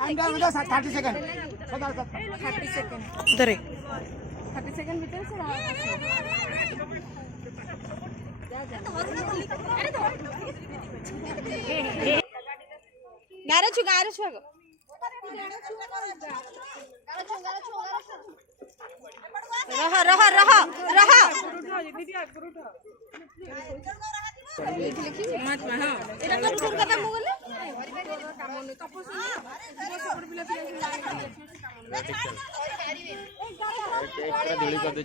time डाल बेटा 30 second 30 second उधर 30 सेकंड भीतर से गारे छु रह रह रह रह महात्मा हां एटा कर सुर कथा मु गले काम न तपस्या सपोर्ट बिला फिर धूली कर दे